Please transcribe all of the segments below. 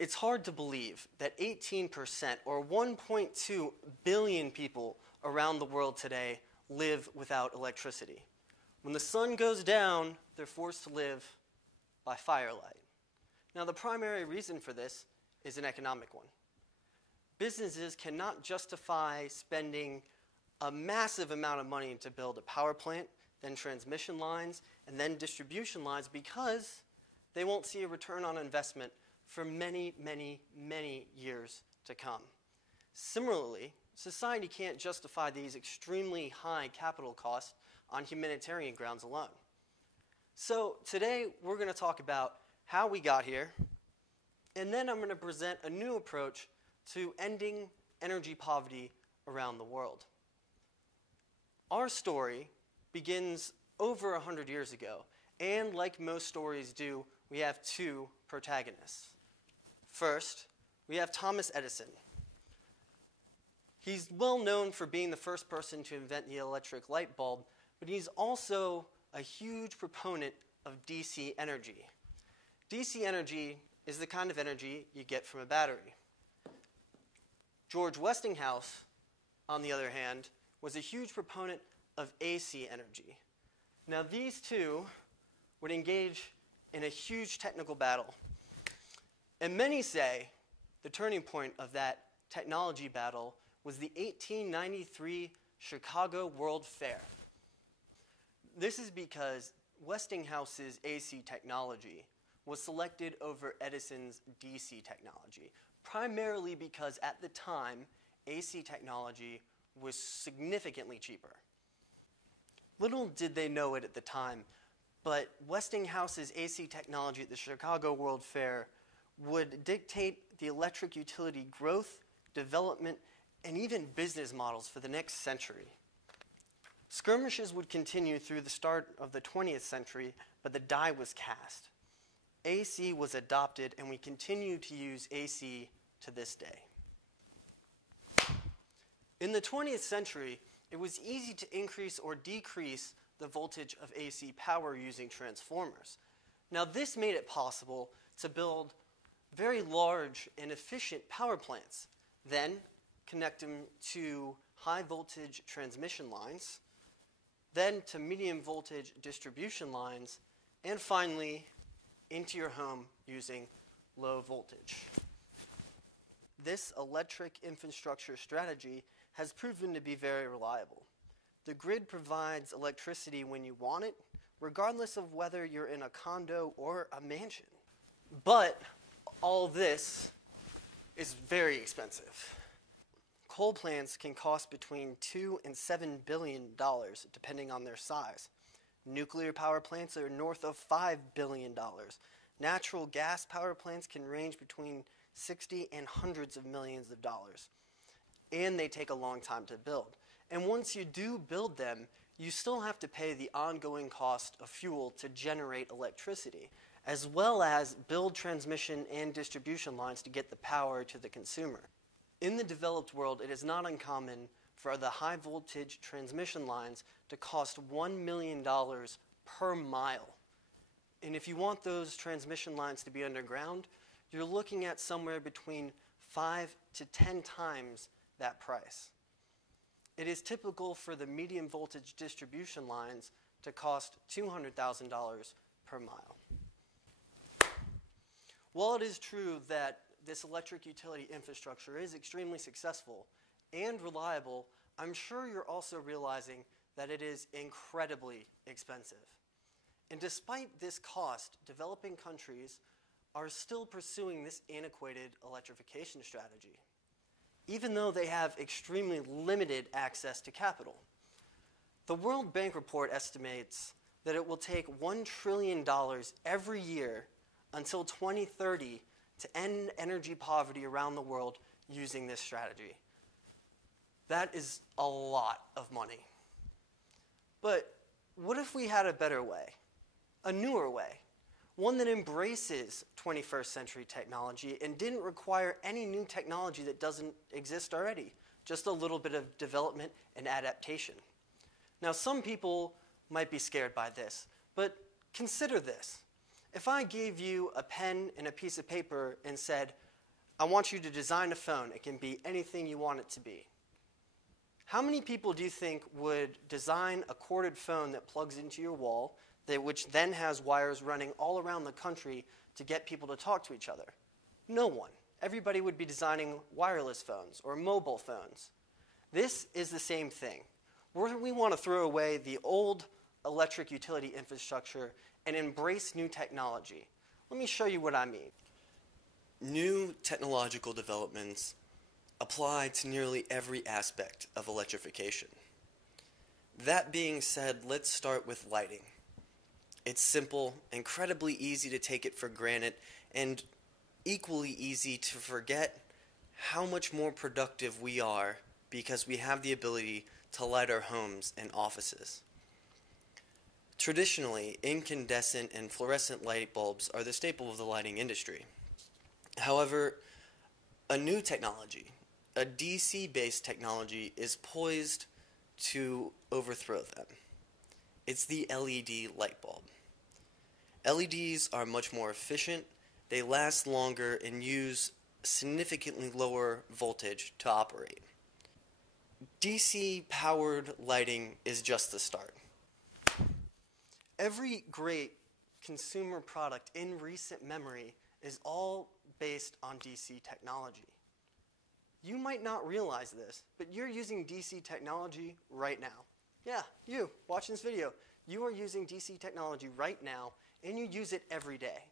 It's hard to believe that 18% or 1.2 billion people around the world today live without electricity. When the sun goes down, they're forced to live by firelight. Now, the primary reason for this is an economic one. Businesses cannot justify spending a massive amount of money to build a power plant, then transmission lines, and then distribution lines because they won't see a return on investment for many, many, many years to come. Similarly, society can't justify these extremely high capital costs on humanitarian grounds alone. So today we're going to talk about how we got here, and then I'm going to present a new approach to ending energy poverty around the world. Our story begins over 100 years ago, and like most stories do, we have two protagonists. First, we have Thomas Edison. He's well known for being the first person to invent the electric light bulb, but he's also a huge proponent of DC energy. DC energy is the kind of energy you get from a battery. George Westinghouse, on the other hand, was a huge proponent of AC energy. Now, these two would engage in a huge technical battle. And many say the turning point of that technology battle was the 1893 Chicago World Fair. This is because Westinghouse's AC technology was selected over Edison's DC technology, primarily because at the time, AC technology was significantly cheaper. Little did they know it at the time, but Westinghouse's AC technology at the Chicago World Fair would dictate the electric utility growth, development, and even business models for the next century. Skirmishes would continue through the start of the 20th century, but the die was cast. AC was adopted, and we continue to use AC to this day. In the 20th century, it was easy to increase or decrease the voltage of AC power using transformers. Now, this made it possible to build very large and efficient power plants, then connect them to high voltage transmission lines, then to medium voltage distribution lines, and finally into your home using low voltage. This electric infrastructure strategy has proven to be very reliable. The grid provides electricity when you want it, regardless of whether you're in a condo or a mansion. But all this is very expensive. Coal plants can cost between $2 and $7 billion, depending on their size. Nuclear power plants are north of $5 billion. Natural gas power plants can range between 60 and hundreds of millions of dollars. And they take a long time to build. And once you do build them, you still have to pay the ongoing cost of fuel to generate electricity, as well as build transmission and distribution lines to get the power to the consumer. In the developed world, it is not uncommon for the high voltage transmission lines to cost $1 million per mile. And if you want those transmission lines to be underground, you're looking at somewhere between 5 to 10 times that price. It is typical for the medium voltage distribution lines to cost $200,000 per mile. While it is true that this electric utility infrastructure is extremely successful and reliable, I'm sure you're also realizing that it is incredibly expensive. And despite this cost, developing countries are still pursuing this antiquated electrification strategy, even though they have extremely limited access to capital. The World Bank report estimates that it will take $1 trillion every year until 2030 to end energy poverty around the world using this strategy. That is a lot of money. But what if we had a better way, a newer way, one that embraces 21st century technology and didn't require any new technology that doesn't exist already, just a little bit of development and adaptation? Now, some people might be scared by this, but consider this. If I gave you a pen and a piece of paper and said, I want you to design a phone. It can be anything you want it to be. How many people do you think would design a corded phone that plugs into your wall, which then has wires running all around the country to get people to talk to each other? No one. Everybody would be designing wireless phones or mobile phones. This is the same thing. We want to throw away the old electric utility infrastructure and embrace new technology. Let me show you what I mean. New technological developments apply to nearly every aspect of electrification. That being said, let's start with lighting. It's simple, incredibly easy to take it for granted, and equally easy to forget how much more productive we are because we have the ability to light our homes and offices. Traditionally, incandescent and fluorescent light bulbs are the staple of the lighting industry. However, a new technology, a DC-based technology, is poised to overthrow them. It's the LED light bulb. LEDs are much more efficient, they last longer, and use significantly lower voltage to operate. DC-powered lighting is just the start. Every great consumer product in recent memory is all based on DC technology. You might not realize this, but you're using DC technology right now. Yeah, you watching this video. You are using DC technology right now, and you use it every day.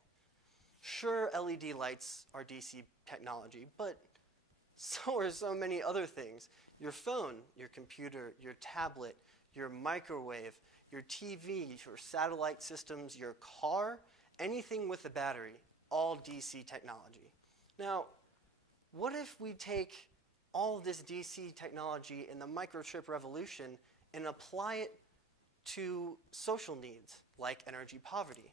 Sure, LED lights are DC technology, but so are so many other things. Your phone, your computer, your tablet, your microwave, your TV, your satellite systems, your car, anything with a battery, all DC technology. Now, what if we take all of this DC technology and the microchip revolution and apply it to social needs like energy poverty?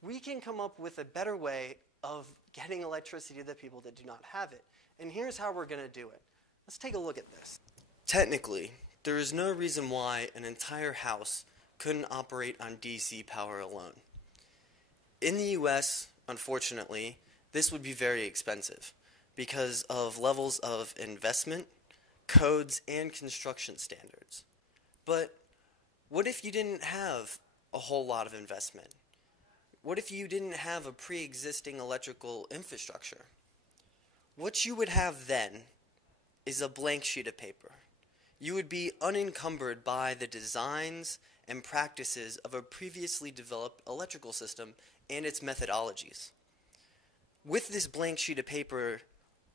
We can come up with a better way of getting electricity to the people that do not have it. And here's how we're going to do it. Let's take a look at this. Technically, there is no reason why an entire house couldn't operate on DC power alone. In the US, unfortunately, this would be very expensive because of levels of investment, codes, and construction standards. But what if you didn't have a whole lot of investment? What if you didn't have a pre-existing electrical infrastructure? What you would have then is a blank sheet of paper. You would be unencumbered by the designs and practices of a previously developed electrical system and its methodologies. With this blank sheet of paper,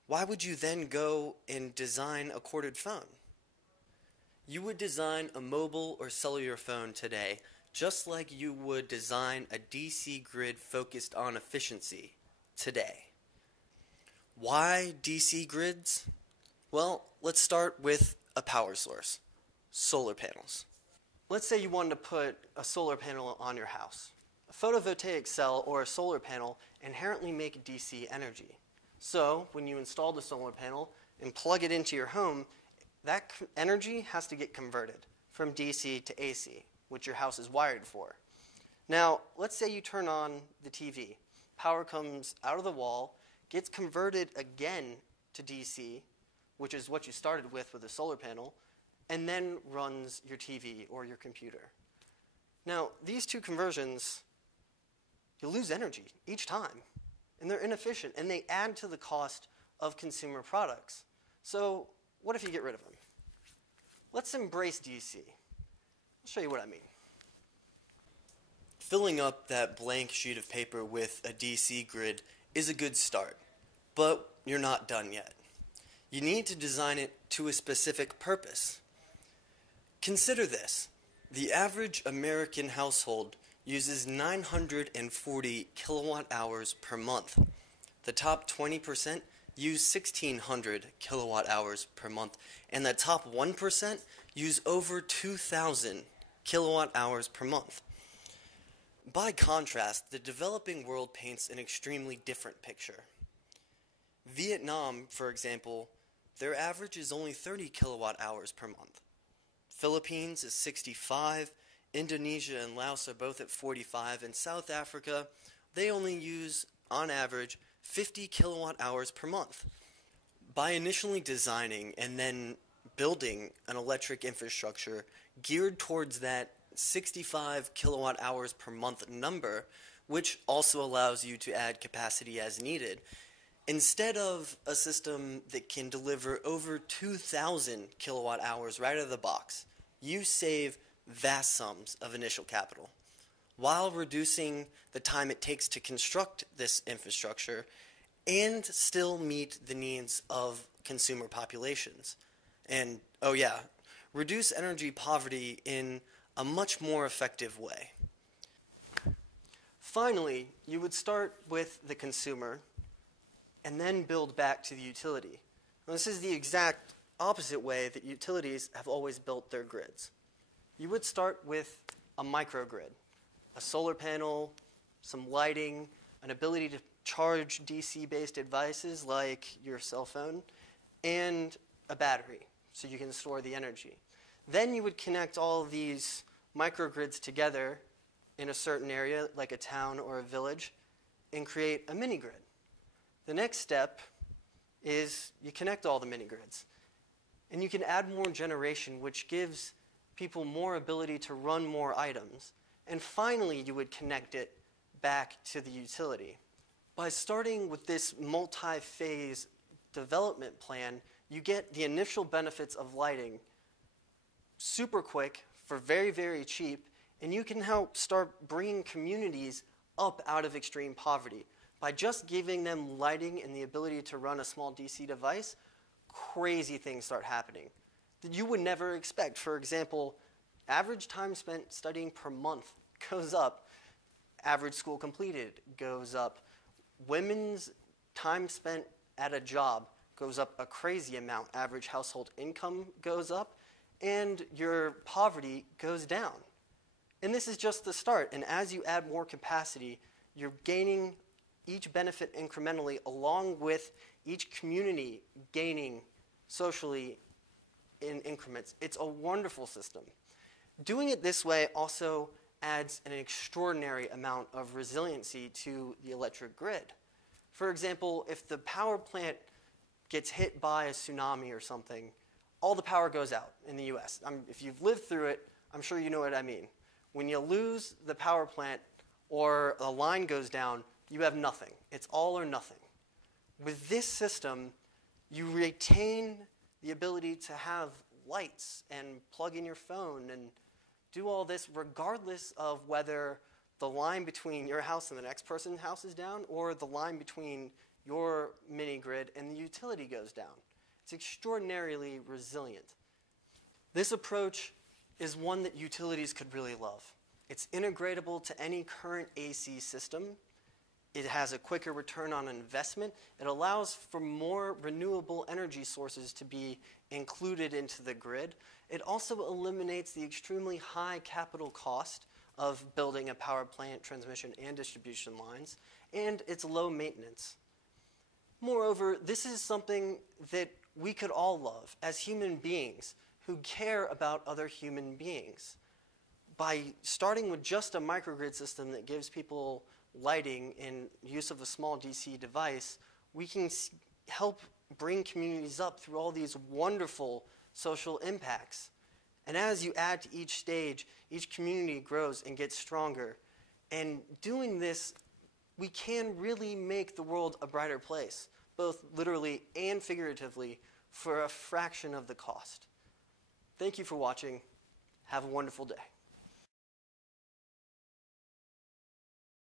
why would you then go and design a corded phone? You would design a mobile or cellular phone today just like you would design a DC grid focused on efficiency today. Why DC grids? Well, let's start with a power source, solar panels. Let's say you wanted to put a solar panel on your house. A photovoltaic cell or a solar panel inherently make DC energy. So when you install the solar panel and plug it into your home, that energy has to get converted from DC to AC, which your house is wired for. Now, let's say you turn on the TV. Power comes out of the wall, gets converted again to DC, which is what you started with a solar panel, and then runs your TV or your computer. Now, these two conversions, you lose energy each time, and they're inefficient, and they add to the cost of consumer products. So what if you get rid of them? Let's embrace DC. I'll show you what I mean. Filling up that blank sheet of paper with a DC grid is a good start, but you're not done yet. You need to design it to a specific purpose. Consider this. The average American household uses 940 kilowatt hours per month. The top 20% use 1,600 kilowatt hours per month, and the top 1% use over 2,000 kilowatt hours per month. By contrast, the developing world paints an extremely different picture. Vietnam, for example, their average is only 30 kilowatt hours per month. Philippines is 65, Indonesia and Laos are both at 45, and South Africa, they only use, on average, 50 kilowatt hours per month. By initially designing and then building an electric infrastructure geared towards that 65 kilowatt hours per month number, which also allows you to add capacity as needed, instead of a system that can deliver over 2,000 kilowatt hours right out of the box, you save vast sums of initial capital, while reducing the time it takes to construct this infrastructure and still meet the needs of consumer populations. And, oh yeah, reduce energy poverty in a much more effective way. Finally, you would start with the consumer and then build back to the utility. Now, this is the exact opposite way that utilities have always built their grids. You would start with a microgrid, a solar panel, some lighting, an ability to charge DC-based devices like your cell phone, and a battery so you can store the energy. Then you would connect all these microgrids together in a certain area, like a town or a village, and create a mini-grid. The next step is you connect all the mini-grids. And you can add more generation, which gives people more ability to run more items. And finally, you would connect it back to the utility. By starting with this multi-phase development plan, you get the initial benefits of lighting super quick for very, very cheap, and you can help start bringing communities up out of extreme poverty. By just giving them lighting and the ability to run a small DC device, crazy things start happening that you would never expect. For example, average time spent studying per month goes up. Average school completed goes up. Women's time spent at a job goes up a crazy amount. Average household income goes up, and your poverty goes down. And this is just the start. And as you add more capacity, you're gaining each benefit incrementally, along with each community gaining socially in increments. It's a wonderful system. Doing it this way also adds an extraordinary amount of resiliency to the electric grid. For example, if the power plant gets hit by a tsunami or something, all the power goes out in the US. If you've lived through it, I'm sure you know what I mean. When you lose the power plant or a line goes down, you have nothing. It's all or nothing. With this system, you retain the ability to have lights and plug in your phone and do all this regardless of whether the line between your house and the next person's house is down or the line between your mini-grid and the utility goes down. It's extraordinarily resilient. This approach is one that utilities could really love. It's integratable to any current AC system. It has a quicker return on investment. It allows for more renewable energy sources to be included into the grid. It also eliminates the extremely high capital cost of building a power plant, transmission, and distribution lines, and it's low maintenance. Moreover, this is something that we could all love as human beings who care about other human beings. By starting with just a microgrid system that gives people lighting and use of a small DC device, we can help bring communities up through all these wonderful social impacts. And as you add to each stage, each community grows and gets stronger. And doing this, we can really make the world a brighter place, both literally and figuratively, for a fraction of the cost. Thank you for watching. Have a wonderful day.